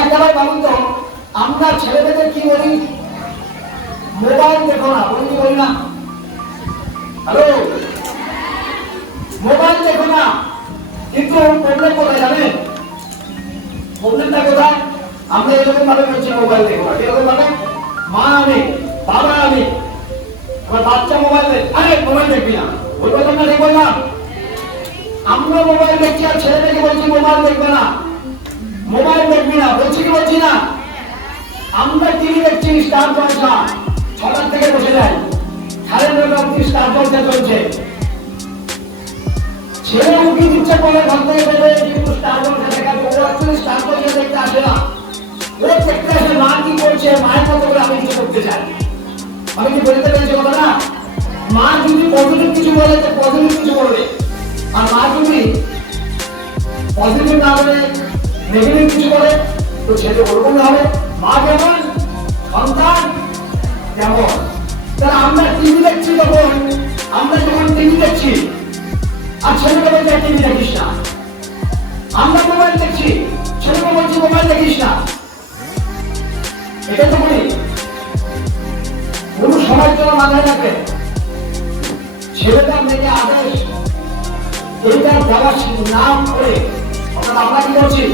একেবারে ভাবুন তো, আমরা ছেলেদের কি বলি? মোবাইল দেখো না, বলি কি বলি না? হ্যালো, মোবাইল দেখো না। কিন্তু প্রবলেম কোথায় জানেন? প্রবলেমটা কোথায়? আমরা এরকম ভাবে বলছি মোবাইল দেখো না, এরকম ভাবে মা আমি, বাবা আমি, আমার বাচ্চা মোবাইল দেখ, আরে মোবাইল দেখবি না, ওই কথা না দেখবো না। আমরা মোবাইল দেখছি আর ছেলেটাকে বলছি মোবাইল দেখবে না, মোবাইল দেখবি না, বলছি কি বলছি না? আমরা টিভি দেখছি, স্টার জলসা 6টার থেকে বসে যাই, 9:30 অবধি স্টার জলসা চলছে। ছেলে উঠে দিচ্ছে পরে ঘর থেকে বেরোয়, কিন্তু স্টার জলসা দেখা যায়, স্টার জলসা দেখতে আসে না। ও দেখতে আসে মা কি করছে, মায়ের মতো করে আমি কিছু করতে চাই। আমি কি বলতে পেরেছি কথা না? মা যদি পজিটিভ কিছু বলে তো পজিটিভ কিছু বলবে, আর মা যদি পজিটিভ না বলে নেগেটিভ কিছু বলে তো ছেলে ওরকম হবে। মা যেমন সন্তান যেমন। তাহলে আমরা টিভি দেখছি, তখন আমরা যখন টিভি দেখছি আর ছেলেকে বলছে টিভি দেখিস না, আমরা মোবাইল দেখছি, ছেলেকে বলছি মোবাইল দেখিস না, এটা তো বলি। কোন সময়ের জন্য মাথায় রাখবে, ছেলেটা মেয়েকে আদেশ এইটা দেওয়ার নাম করে অর্থাৎ আমরা কি করছি?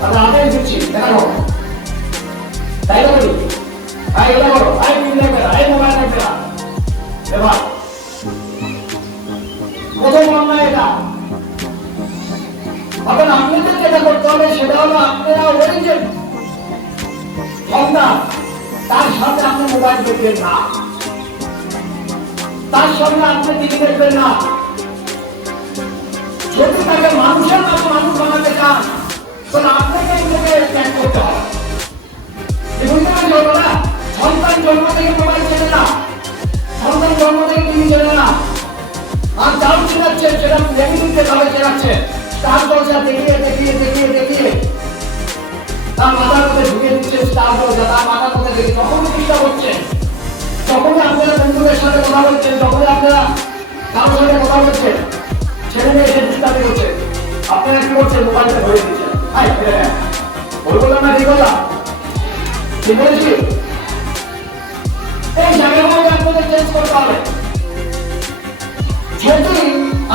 তাদের আদেশ দিচ্ছি, দেখানো তাই না বলি, ভাই এটা করো, ভাই টিভি দেখবে না, এই মোবাইল দেখবে না। এবার প্রথম অন্যায় এটা। এখন আপনাদের যেটা করতে হবে সেটা হলো, আপনারা ওই যে সন্তান তার সাথে আপনি মোবাইল দেখবেন না, তার সঙ্গে আপনি টিভি দেখবেন না। যদি তাকে মানুষের মতো মানুষ বানাতে চান তাহলে আপনাকে এগুলোকে ত্যাগ করতে হবে। বুঝতে পারছি হলো না? সন্তান জন্ম থেকে মোবাইল চেনে না, সন্তান জন্ম থেকে টিভি চেনে না, আর যাও চেনাচ্ছে সেটা নেগেটিভ ভাবে চেনাচ্ছে। স্টার জলসা দেখিয়ে দেখিয়ে দেখিয়ে দেখিয়ে তার মাথার মধ্যে ঢুকে দিচ্ছে স্টার জলসা, তার মাথার মধ্যে দেখে যখনই চেষ্টা করছে, যখনই আপনারা বন্ধুদের সাথে কথা বলছেন, যখনই আপনারা কারোর সাথে কথা বলছেন, ছেলে মেয়ে এসে দুষ্টামি করছে, আপনারা কি করছেন? মোবাইলটা ধরে দিচ্ছেন। ওই বললাম না, ঠিক বললাম? ঠিক বলেছি? এই জায়গাগুলো আপনাদের চেঞ্জ করতে হবে। যদি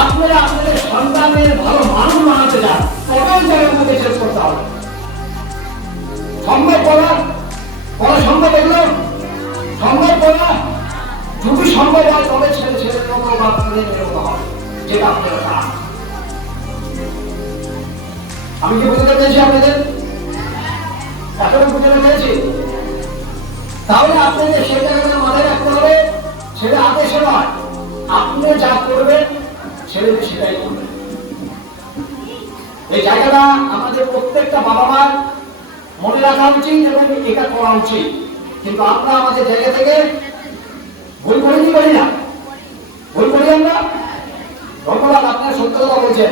আপনারা আপনাদের সন্তানের ভালো মানুষ বানাতে চান তবে ওই জায়গাগুলোকে চেঞ্জ করতে হবে। সম্ভব করা সম্ভব, এগুলো সম্ভব করা যদি সম্ভব হয় তবে ছেলে ছেলের মতো বা আপনাদের এরকম হবে, যেটা আপনারা চান। আমি কি বুঝতে পেরেছি আপনাদের? এখনো বুঝতে পেরেছি? তাহলে আপনাদের সেটা মাথায় রাখতে হবে, সেটা আদেশে নয়, আপনি যা করবেন ছেলে সেটাই করবেন। এই জায়গাটা আমাদের প্রত্যেকটা বাবা মার মনে রাখা উচিত এবং এটা করা উচিত। কিন্তু আমরা আমাদের জায়গা থেকে ভুল করি না, ভুল করি আমরা। ধন্যবাদ, আপনারা সত্য কথা বলছেন।